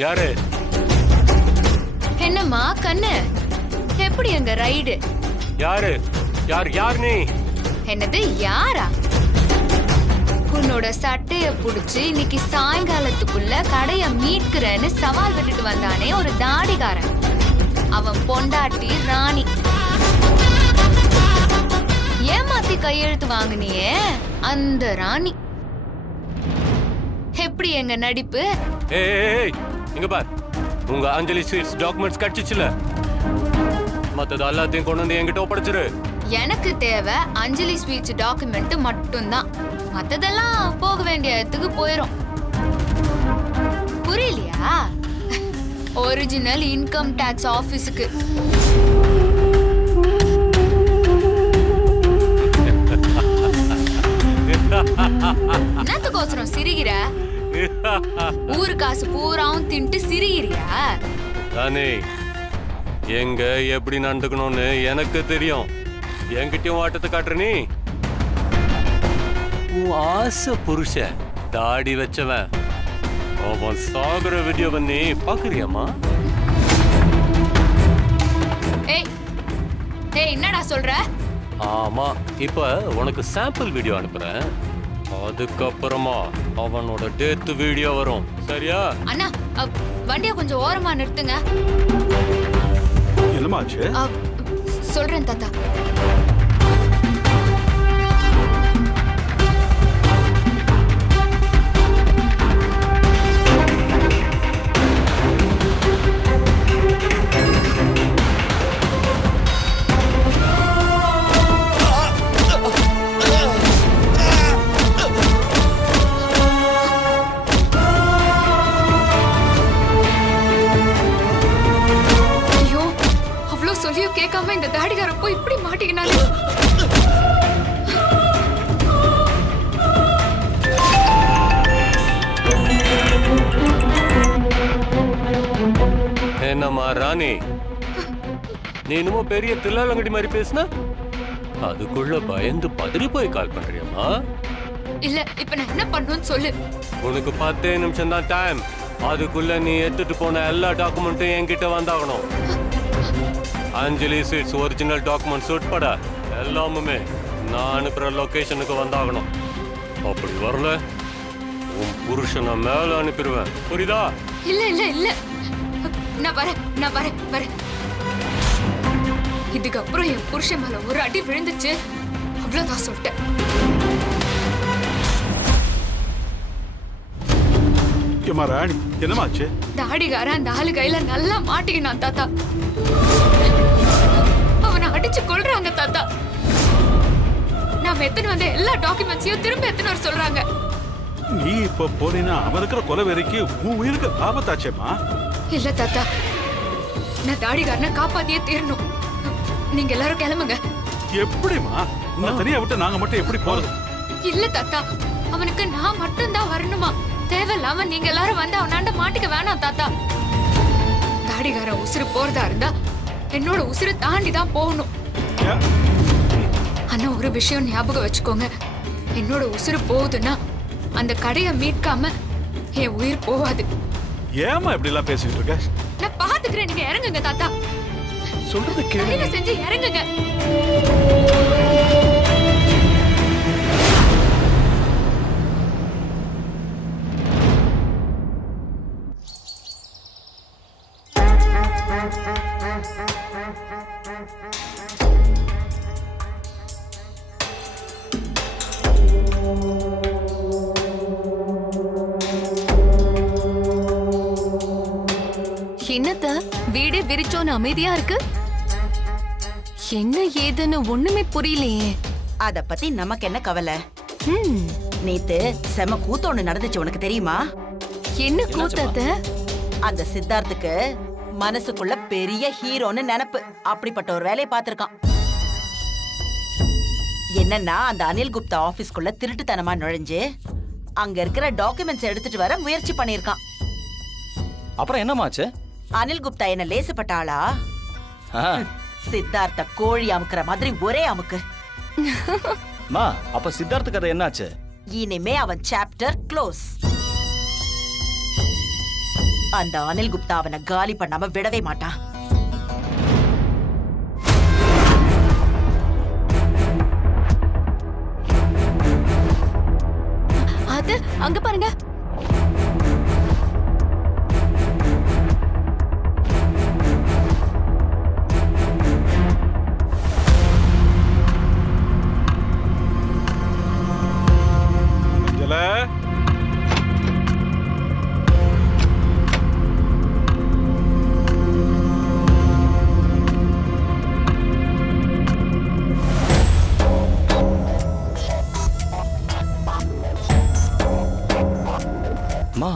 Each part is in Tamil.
யாரு? என்னம்மா கண்ணு, எப்படி எங்க ரைடு? யாரு? யார் நீ? என்னது யாரா? உன்னோட சட்டைய புடிச்சு இன்னைக்கு சாயங்காலத்துக்குள்ள கடைய மீட்கிறேன்னு சவால் விட்டுட்டு வந்தானே ஒரு தாடிகாரன். அவன் பொண்டாட்டி ராணி. ஏமாத்தி கையெழுத்து வாங்குனியே அந்த ராணி. எப்படி எங்க நடிப்பு? ஏய் இங்க பார், உங்க அஞ்சலி ஸ்வீட்ஸ் டாக்குமெண்ட்ஸ் கிடைச்சிச்சுல, மத்தது எல்லாத்தையும் கொண்டு வந்து என்கிட்ட ஒப்படைச்சிரு. எனக்கு தேவை அஞ்சலி ஸ்வீட்ஸ் டாக்குமெண்ட் மட்டும்தான். மத்ததெல்லாம் போக வேண்டிய இடத்துக்கு போயிரும். புரியலையா? ஒரிஜினல் இன்கம் டாக்ஸ் ஆபீஸுக்கு. என்னத்துக்கோசரம் சிரிக்கிற? ஊரு காசு பூராவும் தின்ட்டு சிரிக்கிறியா? தானே எங்க எப்படி நடந்துக்கணும்னு எனக்கு தெரியும். என்கிட்டயும் ஆட்டத்தை காட்டுற நீ. உன் ஆசை புருஷன் தாடி வச்சவன் அவன் சாகுற வீடியோவை நீ பாக்குறியாமா? ஏய் ஏய், என்னடா சொல்ற? ஆமா, இப்ப உனக்கு சாம்பிள் வீடியோ அனுப்புறேன். அதுக்கப்புறமா அவனோட டெத் வீடியோ வரும், சரியா? அண்ணா, வண்டியை கொஞ்சம் ஓரமா நிறுத்துங்க. என்னமாச்சு? சொல்றேன் தாத்தா. கேட்காம இந்த தாடிகார போய் இப்படி மாட்டிக்கினாங்க. என்னம்மா ராணி, நீ என்னமோ பெரிய தில்லாலங்கடி மாதிரி பேசுன, அதுக்குள்ள பயந்து பதறி போய் கால் பண்றியம்மா? இல்ல, இப்ப நான் என்ன பண்ணணும்னு சொல்லு. உனக்கு 10 நிமிஷம் தான் டைம். அதுக்குள்ள நீ எடுத்துட்டு போன எல்லா டாக்குமெண்ட்டும் என்கிட்ட வந்தாகணும். அஞ்சலி ஸ்வீட்ஸ் ஒரிஜினல் டாக்குமெண்ட்ஸ் உட்பட எல்லாமே நான் அனுப்புற லொகேஷனுக்கு வந்தாகணும். அப்படி வரல உன் புருஷனை மேல அனுப்பிடுவேன், புரியுதா? இல்ல இல்ல இல்ல, நான் வரேன். இதுக்கப்புறம் என் புருஷன் மேல ஒரு அடி விழுந்துச்சு, அவ்வளவுதான் சொல்லிட்டேன். ராணி, என்னமாச்சு? தாடிகார அந்த ஆளு கையில நல்லா மாட்டிக்கினான் தாத்தா. அவனை அடிச்சு கொல்றாங்க தாத்தா. நான் எத்தனை வந்த எல்லா டாக்குமெண்ட்ஸையும் திரும்ப எத்தனை வர சொல்றாங்க. நீ இப்ப போனீனா அவன் இருக்கிற கொலை வெறிக்கு உன் உயிருக்கு ஆபத்தாச்சேம்மா. இல்ல தாத்தா, நான் தாடிகாரனை காப்பாத்தியே தீரணும். நீங்க எல்லாரும் கிளம்புங்க. எப்படிமா? உன்னை தனியா விட்டு நாங்க மட்டும் எப்படி போறது? இல்ல தாத்தா, அவனுக்கு நான் மட்டும் தான் வரணுமா? தேவையில்லாம நீங்க எல்லாரும் வந்து அவனாண்ட மாட்டிக்க வேணாம் தாத்தா. தாடிகார உசுறு போறதா இருந்தா என்னோட உசுறு தாண்டி தான் போகணும். ஆனா ஒரு விஷயம் ஞாபகம் வச்சுக்கோங்க, என்னோட உசுறு போகுதுன்னா அந்த கடையை மீட்காம என் உயிர் போகாது. ஏமா இப்படி எல்லாம் பேசிட்டு இருக்க? நான் பாத்துக்கிறேன், நீங்க இறங்குங்க தாத்தா. சொல்றது கேளு. செஞ்சு இறங்குங்க. என்னத்த வீடே விரிச்சோன்னு அமைதியா இருக்கு? என்ன ஏதுன்னு ஒண்ணுமே புரியலையே. அத பத்தி நமக்கு என்ன கவலை? நேத்து செம கூத்து ஒண்ணு நடந்துச்சு, உனக்கு தெரியுமா? என்ன கூத்தத்த? அந்த சித்தார்த்துக்கு மனசுக்குள்ள பெரிய ஹீரோன்னு நினைப்பு. அப்படிப்பட்ட ஒரு வேலையை பார்த்திருக்கான். என்னன்னா, அந்த அனில் குப்தா ஆபீஸ்க்குள்ள திருட்டுத்தனமா நுழைஞ்சு அங்க இருக்கிற டாக்குமெண்ட்ஸ் எடுத்துட்டு வர முயற்சி பண்ணிருக்கான். அப்புறம் என்னமாச்சு? அனில் குப்தா என்ன லேசுப்பட்ட ஆளா? சித்தார்த்த கோழி அமுக்குற மாதிரி ஒரே அமுக்கு. அப்ப சித்தார்த்த கதை என்னாச்சு? இனிமே அவன் சாப்டர் க்ளோஸ். அந்த அனில் குப்தா அவனை காலி பண்ணாம விடவே மாட்டான். அது அங்க பாருங்க. அஞ்சல, அம்மா,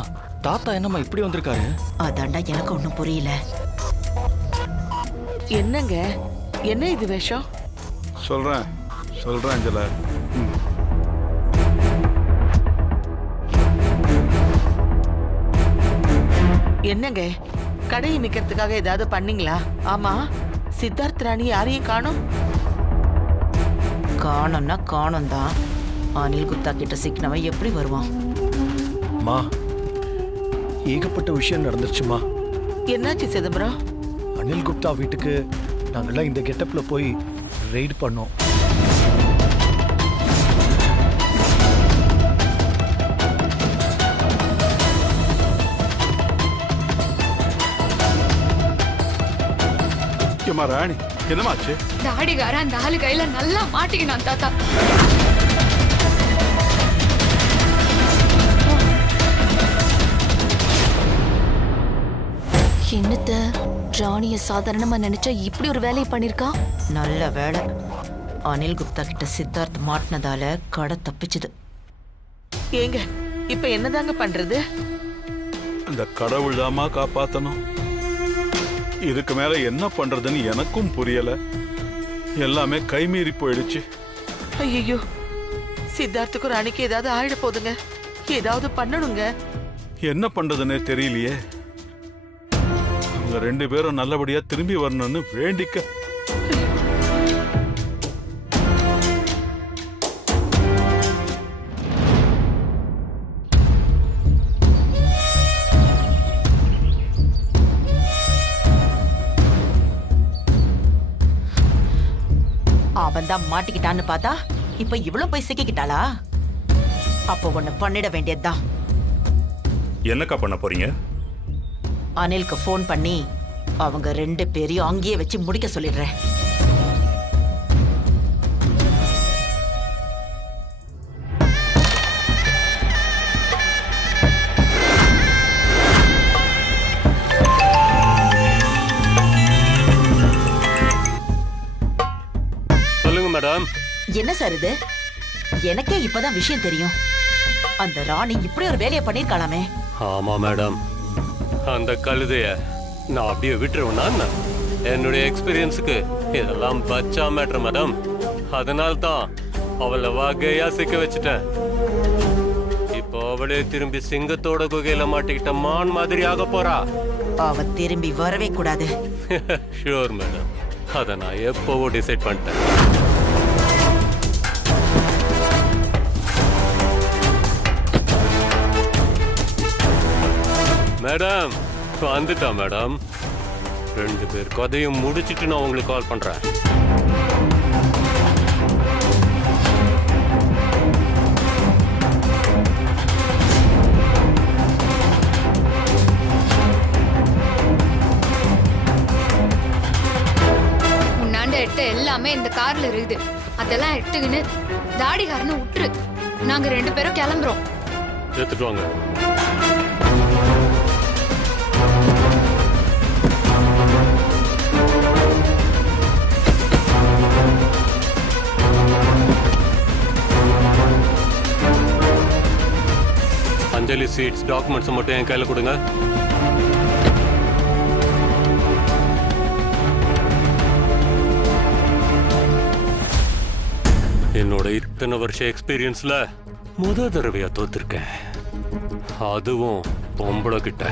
தாத்தா என்னம்மா இப்படி வந்திருக்காரு? அதாண்டா எனக்கு ஒண்ணும் புரியல. என்னங்க, என்ன இது வேஷம்? சொல்றேன் அஞ்சல. என்னங்க, கடையை நிக்கிறதுக்காக ஏதாவது பண்ணீங்களா? ஆமா, சித்தார்த் ராணி யாரையும் காணோம். காணோம்னா காணோம் தான். அனில் குப்தா கிட்ட சிக்கினவன் எப்படி வருவான்? மா, ஏகப்பட்ட விஷயம் நடந்துருச்சுமா. என்னாச்சு சிதம்பரம்? அனில் குப்தா வீட்டுக்கு நாங்கெல்லாம் இந்த கெட்டப்ல போய் ரெய்டு பண்ணோம். ஏம்மா ராணி, என்னமாச்சு? தாடிகார அந்த ஆளு கையில நல்லா மாட்டிக்கினான் தாத்தா. என்னத்த ராணிய சாதாரணமா நினைச்சா இப்படி ஒரு வேலையை பண்ணிருக்கா. நல்ல வேலை, அனில் குப்தா கிட்ட சித்தார்த் மாட்டினதால கடை தப்பிச்சுது. ஏங்க, இப்ப என்னதாங்க பண்றது? அந்த கடவுள் தாமா காப்பாத்தணும். இதுக்கு மேல என்ன பண்றதுன்னு எனக்கும் புரியல. எல்லாமே கைமீறி போயிடுச்சு. ஐயோ, சித்தார்த்துக்கு ராணிக்கு ஏதாவது ஆயிட போதுங்க. ஏதாவது பண்ணணுங்க. என்ன பண்றதுன்னே தெரியலையே. அவங்க 2 பேரும் நல்லபடியா திரும்பி வரணும்னு வேண்டிக்க. அவன் தான் மாட்டிக்கிட்டான்னு பார்த்தா இப்ப இவ்வளவு போய் சிக்கிக்கிட்டாளா? அப்போ ஒண்ணு பண்ணிட வேண்டியதுதான். என்னக்கா பண்ண போறீங்க? அனிலுக்கு ஃபோன் பண்ணி அவங்க 2 பேரையும் அங்கேயே வச்சு முடிக்க சொல்லிடுறேன். சொல்லுங்க மேடம். என்ன சார் இது? எனக்கே இப்பதான் விஷயம் தெரியும். அந்த ராணி இப்படி ஒரு வேலையை பண்ணிருக்காளாமே. ஆமா மேடம், அந்த கழுதைய நான் அப்படியே விட்டுருவேன்னா? என்னுடைய எக்ஸ்பீரியன்ஸுக்கு இதெல்லாம் பச்சா மேட்டர் மேடம். அதனால தான் அவளை வகையா சிக்க வச்சுட்டேன். இப்போ அவளே திரும்பி சிங்கத்தோட குகையில மாட்டிக்கிட்ட மான் மாதிரி ஆக போறா. அவ திரும்பி வரவே கூடாது. ஷூர் மேடம், அதை நான் எப்பவோ டிசைட் பண்ணிட்டேன். மேடம் வந்துட்டா மேடம். 2 பேர் கதையும் முடிச்சிட்டு நான் உங்களுக்கு கால் பண்றேன். முன்னாண்ட எடுத்த எல்லாமே இந்த கார்ல இருக்குது. அதெல்லாம் எடுத்துக்கின்னு தாடிகாரன்னு விட்டுரு. நாங்க 2 பேரும் கிளம்புறோம். எடுத்துட்டு வாங்க. அஞ்சலி சீட்ஸ் டாக்குமெண்ட்ஸ் மட்டும் என் கையில கொடுங்க. என்னோட இத்தனை வருஷ எக்ஸ்பீரியன்ஸ்ல முதல் தடவையா தோத்துருக்கேன். அதுவும் பொம்பளை கிட்ட.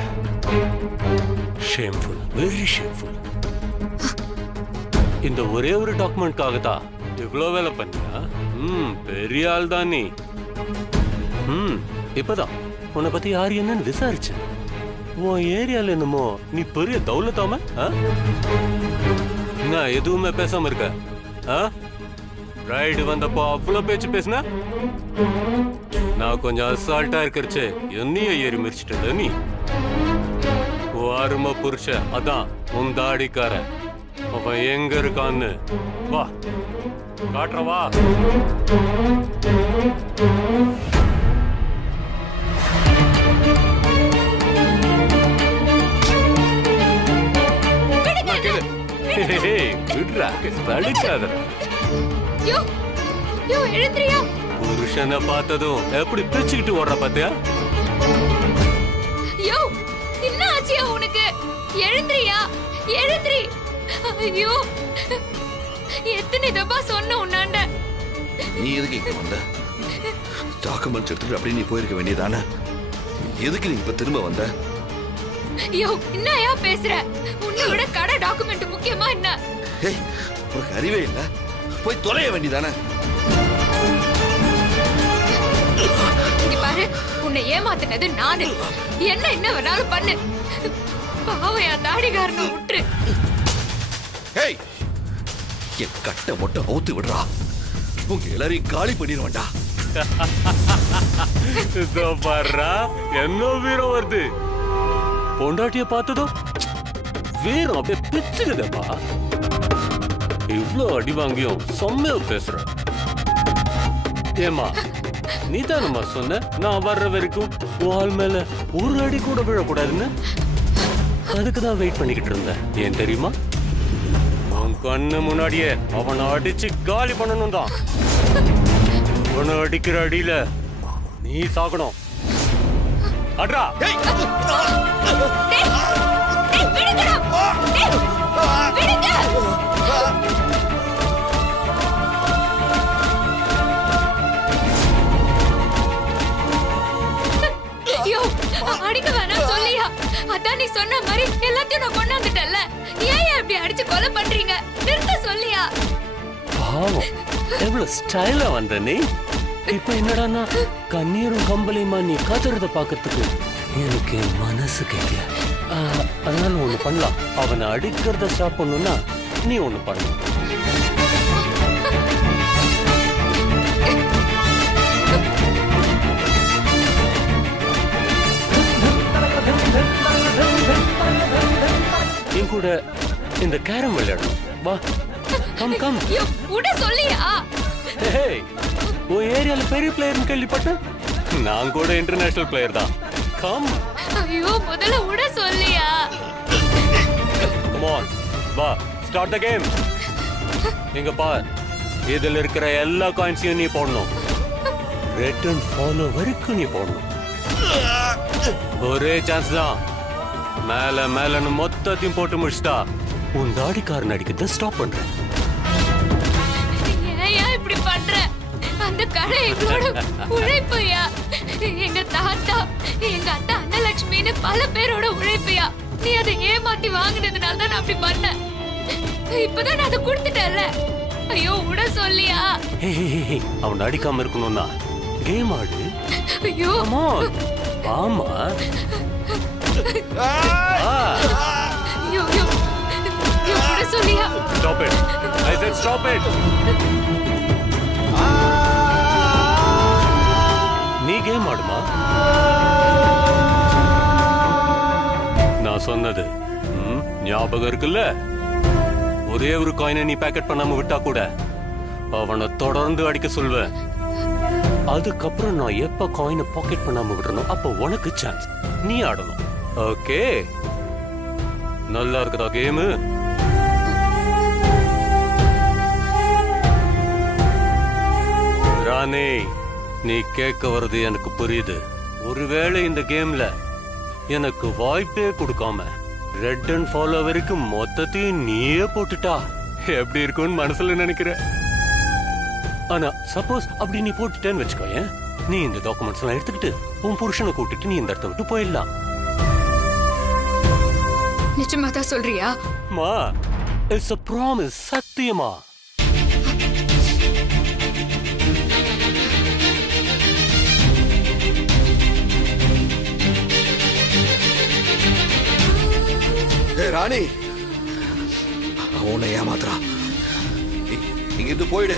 Shameful, very shameful. இந்த ஒரே ஒரு டாக்குமெண்ட்காக தான் இவ்வளோ வேலை பண்ணியா? பெரிய ஆள் தான் நீ. இப்பதான் உன்னை பத்தி யார் என்னன்னு விசாரிச்சேன். உன் ஏரியால என்னமோ நீ பெரிய தௌலத்தாம? நான் எதுவுமே பேசாம இருக்க. ரைடு வந்தப்போ அவ்வளவு பேச்சு பேசுன. நான் கொஞ்சம் அசால்ட்டா இருக்கிறச்சு என்னைய ஏறி மிரிச்சிட்ட நீ. அருமை புருஷ அதான் உன் தாடிக்கார. அவன் எங்க இருக்கான்னு வா காட்டுறவா. புருஷனை பார்த்ததும் எப்படி பிரிச்சுக்கிட்டு ஓடுற பாத்தியா? என்ன ஆச்சியா உனக்கு? எழுந்திரியா, எழுந்திரி. ஐயோ, எத்தனை தப்பா சொன்ன உன்னாண்ட. நீ எதுக்கு இங்க வந்த? டாக்குமெண்ட்ஸ் எடுத்துட்டு அப்படியே நீ போயிருக்க வேண்டியதானே. எதுக்கு நீ இப்ப திரும்ப வந்த? ஐயோ, என்னயா பேசுற? உன்னை விட கடை டாக்குமெண்ட் முக்கியமா என்ன? ஏய், உனக்கு அறிவே இல்ல. போய் தொலைய வேண்டியதானே. இங்க பாரு, உன்னை ஏமாத்தினது நானு. என்ன வேணாலும் பண்ணு. பாவையா தாடிகாரனை விட்டுரு. ஏய், என் கட்ட மொட்டை அவுத்து விடுறா. உங்க எல்லாரையும் காலி பண்ணிடுவான்டா. என்ன வீரம் வருது. பொண்டாட்டிய பார்த்ததும் வீரம் அப்படியே பிச்சுக்குதப்பா. இவ்ளோ அடி வாங்கியும் செம்மையா பேசுற. ஏமா நீ தானம்மா சொன்ன நான் வர்ற வரைக்கும் வால் மேல ஒரு அடி கூட விழக்கூடாதுன்னு. அதுக்குதான் வெயிட் பண்ணிக்கிட்டு இருந்தேன். ஏன் தெரியுமா? உன் கண்ணு முன்னாடியே அவனை அடிச்சு காலி பண்ணணும் தான். அவனை அடிக்கிற அடியில நீ சாகணும். அட்ரா. அடிக்க வேணாம் சொல்லியா? அதான் நீ சொன்ன மாதிரி எல்லாத்தையும் நான் கொண்டாந்துட்டேன்ல. ஏன் இப்படி அடிச்சு கொலை பண்றீங்க? நிறுத்த சொல்லியா? பாவம், எவ்வளவு ஸ்டைலா வந்த நீ. இப்ப என்னடானா கண்ணீரும் கம்பளியுமா நீ காத்துறத பாக்கிறதுக்கு எனக்கு மனசு கேட்கல. அதனால ஒண்ணு பண்ணலாம். அவனை அடிக்கிறத ஸ்டாப் பண்ணணும்னா நீ ஒண்ணு பண்ணு. என் கூட இந்த கேரம் விளையாடணும். வா, கம் கம். உட சொல்லியா? ஏய், உன் ஏரியால பெரிய பிளேயர்னு கேள்விப்பட்டேன். நான் கூட இன்டர்நேஷனல் பிளேயர் தான். கம். ஐயோ, முதல்ல உட சொல்லியா? கம் ஆன், வா, ஸ்டார்ட் தி கேம். இங்க பார், இதுல இருக்கிற எல்லா காயின்ஸையும் நீ போடணும். ரெட் அண்ட் ஃபாலோ வரைக்கும் நீ போடணும். ஒரே சான்ஸ் தான். மேல மேலன்னு மொத்தத்தையும் போட்டு முடிச்சிட்டா உன் தாடிக்காரன் அடிக்கிறத ஸ்டாப் பண்றேன். ஏன் இப்படி பண்ற? அந்த கடை எங்களோட உழைப்பையா. எங்க தாத்தா, எங்க அத்தை அன்னலட்சுமின்னு பல பேரோட உழைப்பையா. நீ அதை ஏமாத்தி வாங்கினதுனால தான் நான் அப்படி பண்ணேன். இப்பதான் நான் அதை கொடுத்துட்டேன்ல. ஐயோ, உட சொல்லியா? அவன் அடிக்காம இருக்கணும்னா கேம் ஆடு. ஐயோ, ஆமா. சொல்லியா? Stop it. I said stop it. நீ கேம் ஆடுமா? நான் சொன்னது ஞாபகம் இருக்குல்ல? ஒரே ஒரு காயினை நீ பேக்கெட் பண்ணாம விட்டா கூட அவனை தொடர்ந்து அடிக்க சொல்வேன். அதுக்கப்புறம் நான் எப்ப காயினை பாக்கெட் பண்ணாம விடுறணும் அப்ப உனக்கு சான்ஸ். நீ ஆடணும். ஓகே, நல்லா இருக்குதா கேமு? ராணி, நீ கேட்க வர்றது எனக்கு புரியுது. ஒருவேளை இந்த கேம்ல எனக்கு வாய்ப்பே கொடுக்காம ரெட் அண்ட் ஃபாலோ வரைக்கும் மொத்தத்தையும் நீயே போட்டுட்டா எப்படி இருக்கும்னு மனசுல நினைக்கிற. ஆனா சப்போஸ் அப்படி நீ போட்டுட்டேன்னு வச்சுக்கோ, நீ இந்த டாக்குமெண்ட்ஸ் எல்லாம் எடுத்துக்கிட்டு உன் புருஷனை கூட்டிட்டு நீ இந்த இடத்த விட்டு போயிடலாம். நிச்சயமா தான் சொல்றியா? மா, இட்ஸ் a promise. சத்தியமா. ராணி அவன் உன்னை ஏமாத்துறான். இங்கிருந்து போயிடு.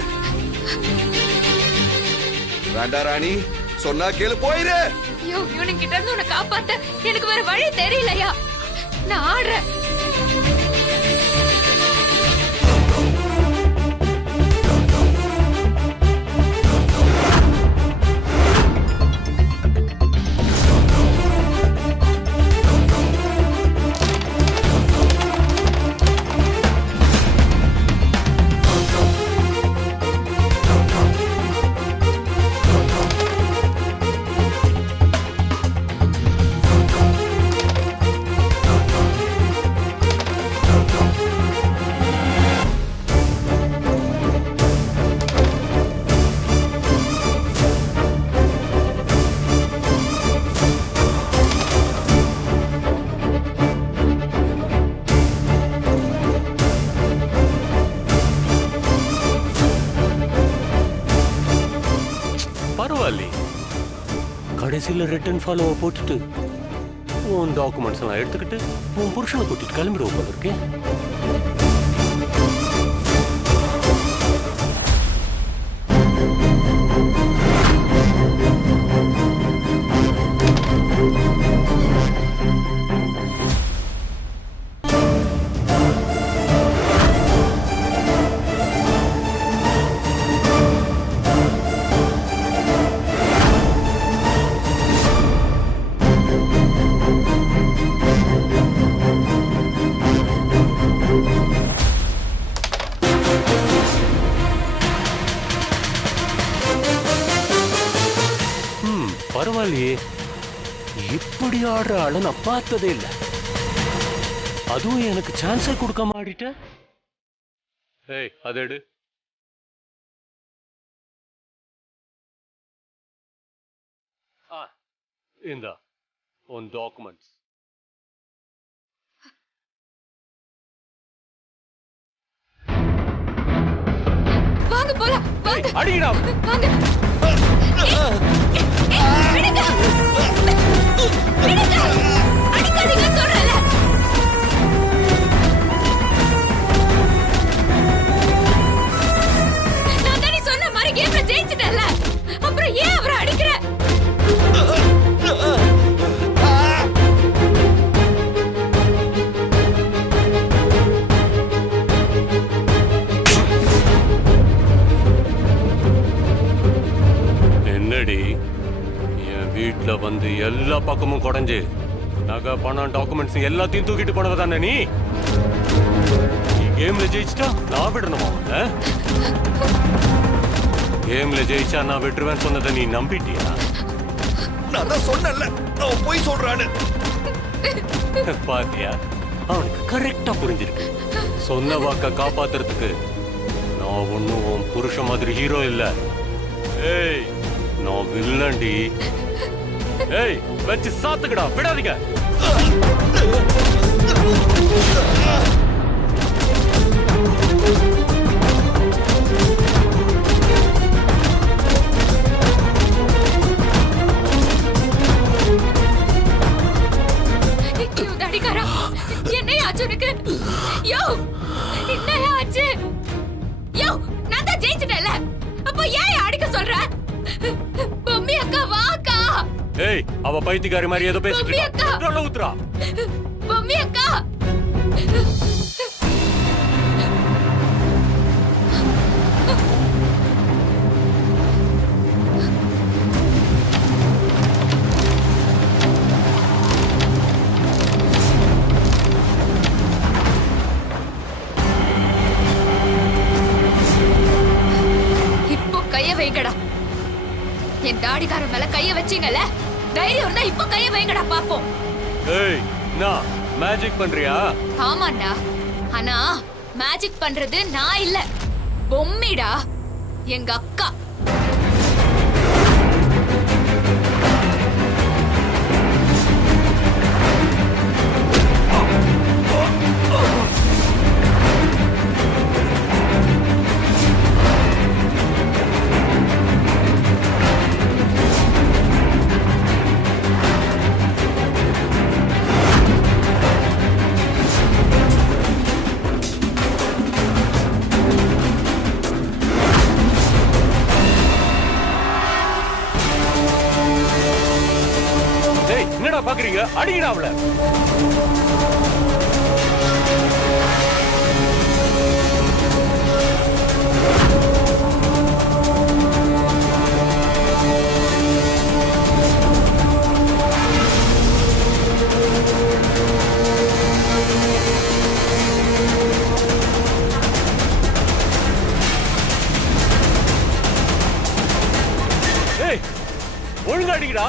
வேண்டா ராணி, சொன்னா கேளு, போயிரு. ஐயோ, இவனுக்கிட்ட இருந்து உன்னை காப்பாத்த எனக்கு வேற வழி தெரியலையா? நான் ஆடுறேன். கடைசியில் ரிட்டர்ன் ஃபாலோவை போட்டுட்டு உன் டாக்குமெண்ட்ஸ் எல்லாம் எடுத்துக்கிட்டு உன் புருஷனை கூட்டிட்டு கிளம்பிடுவோம் போல இருக்கேன். பரவாயில்லையே, இப்படி ஆடுற ஆளு நான் பார்த்ததே இல்ல. அதுவும் எனக்கு சான்ஸே கொடுக்காம ஆடிட்ட. ஏய், அது எடு. இந்தா உன் டாக்குமெண்ட்ஸ். வாங்க போலாம், வாங்க. அடிடா. வாங்க. விடுங்க. விடுங்க. அடிக்காதீங்க சொல்றேன்ல. நான் தானே சொன்ன மாதிரி கேம்ல ஜெயிச்சிட்டேன்ல. அப்புறம் ஏன் அவரை அடிக்கிற? வீட்டுல வந்து எல்லா பக்கமும் குறைஞ்சு நகை பணம் டாக்குமெண்ட்ஸ் எல்லாத்தையும் தூக்கிட்டு போனவதானே நீ? கேம்ல ஜெயிச்சிட்டா நான் விடணுமா? கேம்ல ஜெயிச்சா நான் விட்டுருவேன் சொன்னதை நீ நம்பிட்டியா? நான் தான் சொன்னேன்ல, அவன் போய் சொல்றானு. பாத்தியா, அவனுக்கு கரெக்டா புரிஞ்சிருக்கு. சொன்ன வாக்க காப்பாத்துறதுக்கு நான் ஒன்னும் உன் புருஷ மாதிரி ஹீரோ இல்ல. ஏய், நான் வில்லண்டி. ஏய், வச்சு சாத்துக்கடா, விடாதீங்க. அடிக்காரா, என்னையா ஆச்சு உனக்கு? யோ, என்னையா ஆச்சு? யோ, நான் தான் ஜெயிச்சிட்டேன்ல, அப்ப ஏன் அடிக்க சொல்ற? பொம்மி அக்கா, வா அக்கா. ஏய், அவ பைத்தியக்காரி மாதிரி ஏதோ பேசிட்டு இருக்கா. ஊத்துறா. பொம்மி அக்கா. இப்போ கைய வைங்கடா. என் தாடிக்கார மேல கைய வச்சீங்கல்ல, தைரியம் இருந்தா இப்ப கைய வைங்கடா பாப்போம். ஏய், நான் மேஜிக் பண்றியா? ஆமாண்டா, ஆனா மேஜிக் பண்றது நான் இல்ல, பொம்மிடா, எங்க அக்கா. பாக்குறீங்க? அடிங்கடா அவள. ஏய், ஒழுங்கா அடிங்கடா.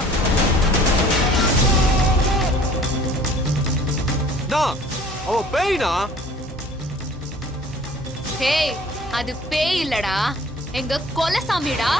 அவ பேய்னா? ஹேய், அது பேய் இல்லடா, எங்க கொலசாமிடா.